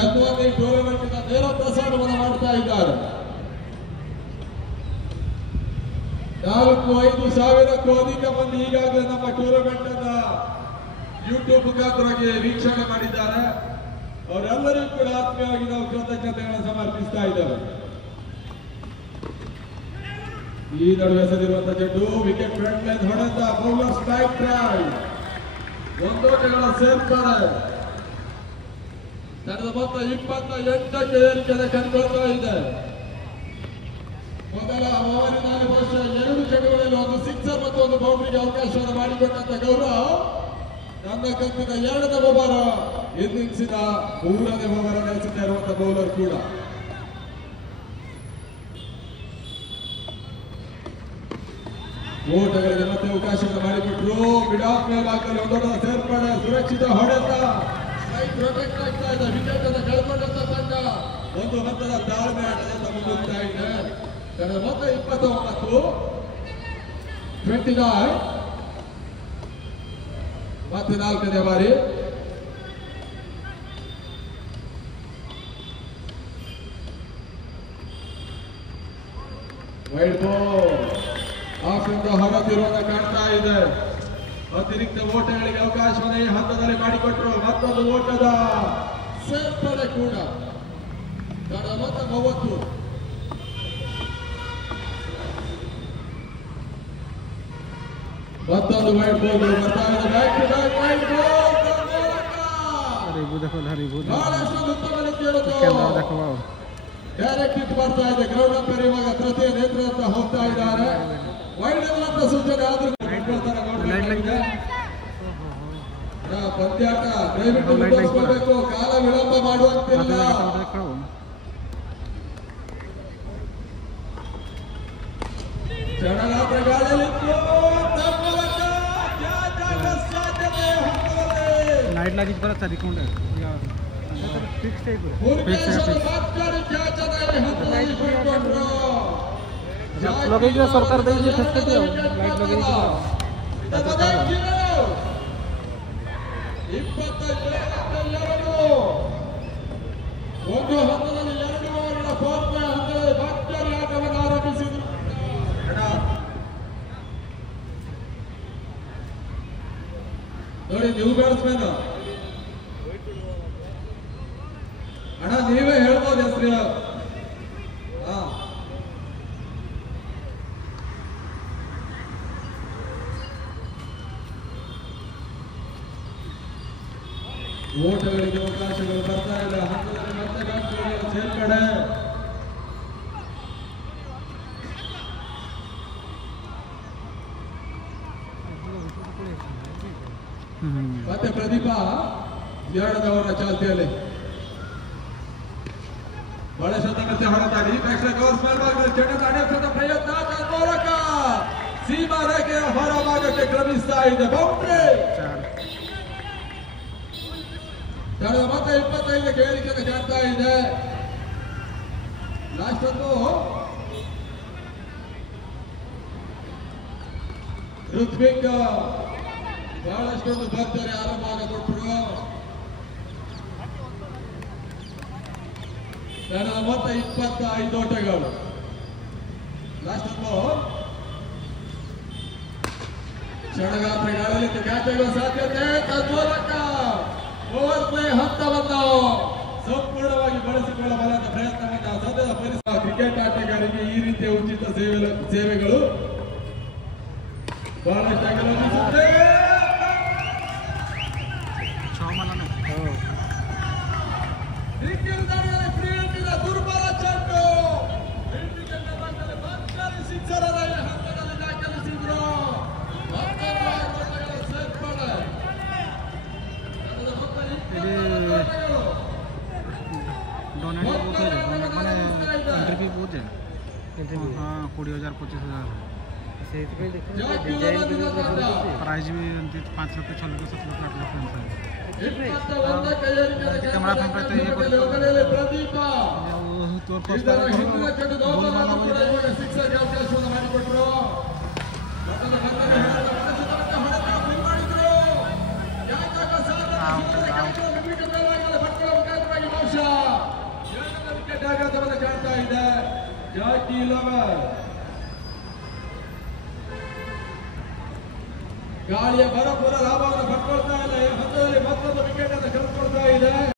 ಎನ್ನುವಂತೆ ಈ ಟೂರ್ನಮೆಂಟ್ ನೇರ ಪ್ರಸಾರವನ್ನು ಮಾಡ್ತಾ ಇದ್ದಾರೆ. 4-5 ಸಾವಿರಕ್ಕೂ ಅಧಿಕ ಮಂದಿ ಈಗಾಗಲೇ ನಮ್ಮ ಟೂರ್ನಮೆಂಟ್ ಅನ್ನ ಯೂಟ್ಯೂಬ್ ಮುಖಾಂತರವಾಗಿ ವೀಕ್ಷಣೆ ಮಾಡಿದ್ದಾರೆ. ಅವರೆಲ್ಲರಿಗೂ ಕೂಡ ಆತ್ಮೀಯವಾಗಿ ನಾವು ಕೃತಜ್ಞತೆಗಳನ್ನು ಸಮರ್ಪಿಸ್ತಾ ಇದ್ದೇವೆ. ಈ ನಡುವೆ ಎಸೆದಿರುವಂತಹ ಚೆಂಡು ವಿಕೆಟ್ ಫ್ರಂಟ್ ಲೈನ್ ಹೊಡೆದ ಬೌಲರ್ ಸ್ಟ್ರೈಕ್ ಡ್ರೈವ್ ಒಂದೋಟಗಳ ಸೇರ್ತಾರೆ. ತಂಡದ ಮೊತ್ತ 28ಕ್ಕೆ ಏರಿಕೆಯನ್ನು ಕಂಡುಕೊಳ್ತಾ ಇದೆ. ಮೊದಲ ಓವರಿನ ವರ್ಷ 2 ಚೆಂಡುಗಳಲ್ಲಿ ಒಂದು ಸಿಕ್ಸರ್ ಮತ್ತು ಒಂದು ಬೌಂಡ್ರಿಗೆ ಅವಕಾಶವನ್ನು ಮಾಡಿಕೊಟ್ಟಂತ ಗೌರವ್ ನನ್ನ ಕಂತಿನ 2ನೇ ಓವರ್ ಇನ್ನಿಂಗ್ಸಿನ 3ನೇ ಓವರ್ ನಡೆಸುತ್ತಾ ಇರುವಂತಹ ಬೌಲರ್ ಕೂಡ. ಓಟಗಳಿಗೆ ಮತ್ತೆ ಅವಕಾಶವನ್ನು ಮಾಡಿಕೊಟ್ರು. ಮಿಡ್ ಆಫ್ ಮೇಲ್ಭಾಗದಲ್ಲಿ ಒಂದು ದೊಡ್ಡ ಸೇರ್ಪಡೆ, ಸುರಕ್ಷಿತ ಹೊಡೆತ, ಸ್ಟ್ರೈಕ್ ಪ್ರೊಟೆಕ್ಟ್ ಆಗ್ತಾ ಇದೆ. ವಿಕೆಟ್ ಅನ್ನು ಕಳ್ಕೊಂಡಂತ ತಂಡ ಒಂದು ಹಂತದ ತಾಳ್ಮೆ ಆಟದಿಂದ ಮುನ್ನುಗ್ತಾ ಇದೆ. ತಂಡದ ಮೊತ್ತ 29 ಮತ್ತೆ 4ನೇ ಬಾರಿ ವೈಡ್ ಬಾಲ್ ಆಫ್ರಿಂದ ಹೊರತಿರುವಾಗ ಕಾಣ್ತಾ ಇದೆ. ಅತಿರಿಕ್ತ ಓಟಗಳಿಗೆ ಅವಕಾಶವನ್ನು ಈ ಹಂತದಲ್ಲಿ ಮಾಡಿಕೊಟ್ರು. ಮತ್ತೊಂದು ಓಟದ ಸೇರ್ಪಡೆ ಕೂಡ. ತಂಡದ ಮೊತ್ತ 30. ಮತ್ತೊಂದು ವೈಡ್ ಬಾಲ್ ಬರ್ತಾ ಇದೆ. Back to back wide ball ಬಹಳಷ್ಟು ಉತ್ತಮ ರೀತಿಯಲ್ಲಿ ಡೈರೆಕ್ಟ್ ಹಿಟ್ ಬರ್ತಾ ಇದೆ. ಗ್ರೌಂಡ್ ಅಂಪೈರ್ ಇವಾಗ ತೃತೀಯ ನೇತೃತ್ವ ಹೋಗ್ತಾ ಇದ್ದಾರೆ. ವೈಡ್ ಅಂತ ಸೂಚನೆ ಆದ್ರೂ ಪಂದ್ಯಾಟ ದಯವಿಟ್ಟು ಮುಂದುವರಿಸಬೇಕು. ಕಾಲ ವಿಳಂಬ ಮಾಡುವಂತಿಲ್ಲ. ಚಣಗಾತ್ರ ಗಾಳಿಯಲ್ಲಿತ್ತು. लाइट लगी पर तरीकोंडे फिक्स टाइप जब लगेगी सरकार देगी फैसिलिटी लाइट लगेगी ಒಂದು ಹಂತದಲ್ಲಿ 2 ಓವರ್ಗಳ ಫೋರ್ತ್ ಹಂತದಲ್ಲಿ ಭರ್ಜರಿ ಆಟವನ್ನು ಆರಂಭಿಸಿದರು. ನೋಡಿ ನ್ಯೂ ಬ್ಯಾಟ್ಸ್ಮನ್ ಅಣ್ಣ ನೀವೇ ಹೇಳ್ಬೋದು ಹೆಸರು. ಓಟಗಳಿಗೆ ಅವಕಾಶಗಳು ಬರ್ತಾ ಇಲ್ಲ. ಹಂತದಲ್ಲಿ ಮತ್ತೆ ಬ್ಯಾಟ್ಸ್ಮನ್ ಸೇರ್ಪಡೆ. ಮತ್ತೆ ಪ್ರದೀಪ 2ನೇ ಓವರ್ ಚಾಲ್ತಿಯಲ್ಲಿ ಬಹಳಷ್ಟು ಮತ್ತೆ ಹೊರತಾಡಿ ಚೆಂಡು ಪ್ರಯತ್ನ ಮೂಲಕ ಸೀಮಾ ರೇಖೆಯ ಹೊರಭಾಗಕ್ಕೆ ಕ್ರಮಿಸ್ತಾ ಇದೆ. ಬೌಂಡ್ರಿ ತಂಡದ ಮತ್ತೆ 25ಕ್ಕೆ ಏರಿಕೆಯನ್ನು ಕಾಣ್ತಾ ಇದೆ. ಲಾಸ್ಟ್ ಒಂದು ಋತ್ವಿಕ್ ಬಹಳಷ್ಟೊಂದು ಭರ್ಜರಿ ಆರಂಭ ಕೊಟ್ಟರು. ತಂಡದ ಮೊತ್ತ 25 ಓಟಗಳು. ಲಾಸ್ಟ್ ಕ್ಷಣಗಾತ್ರ ಗಾಳಿಯಲ್ಲಿ ಕ್ಯಾಚ್ ಆಗುವ ಸಾಧ್ಯತೆ. ತನ್ಮೂಲಕ ಓವರ್ ಪ್ಲೇ ಹಂತವನ್ನು ಸಂಪೂರ್ಣವಾಗಿ ಬಳಸಿಕೊಳ್ಳಬಲ್ಲ ಪ್ರಯತ್ನವನ್ನು ಸದ್ಯದ ಪರಿಸರ ಕ್ರಿಕೆಟ್ ಆಟಗಾರರಿಗೆ ಈ ರೀತಿಯ ಉಚಿತ ಸೇವೆಗಳು ಬಹಳಷ್ಟು ಲಭಿಸುತ್ತೆ. ದುರ್ಬಲ ಚೆಂಡು ಸಿಕ್ಸರ್ ಹಂತದಲ್ಲಿ ದಾಖಲಿಸಿದ್ರು. ಸೇರ್ಪಡೆ हाँ 20,000 25,000 प्राइज भी 5 रुपये 6 रुपये 7 रुपये 8 रुपये कैमरा फोन पे ವಿಕೆಟ್ ಆಘಾತವನ್ನು ಕಾಣ್ತಾ ಇದೆ ಜಾಕಿ ಲವರ್. ಗಾಳಿಯ ಭರಪೂರ ಲಾಭವನ್ನು ಪಡ್ಕೊಳ್ತಾ ಇಲ್ಲ. ಈ ಹಂತದಲ್ಲಿ ಮತ್ತೊಂದು ವಿಕೆಟ್ ಅನ್ನು ಕಳೆದುಕೊಳ್ತಾ ಇದೆ.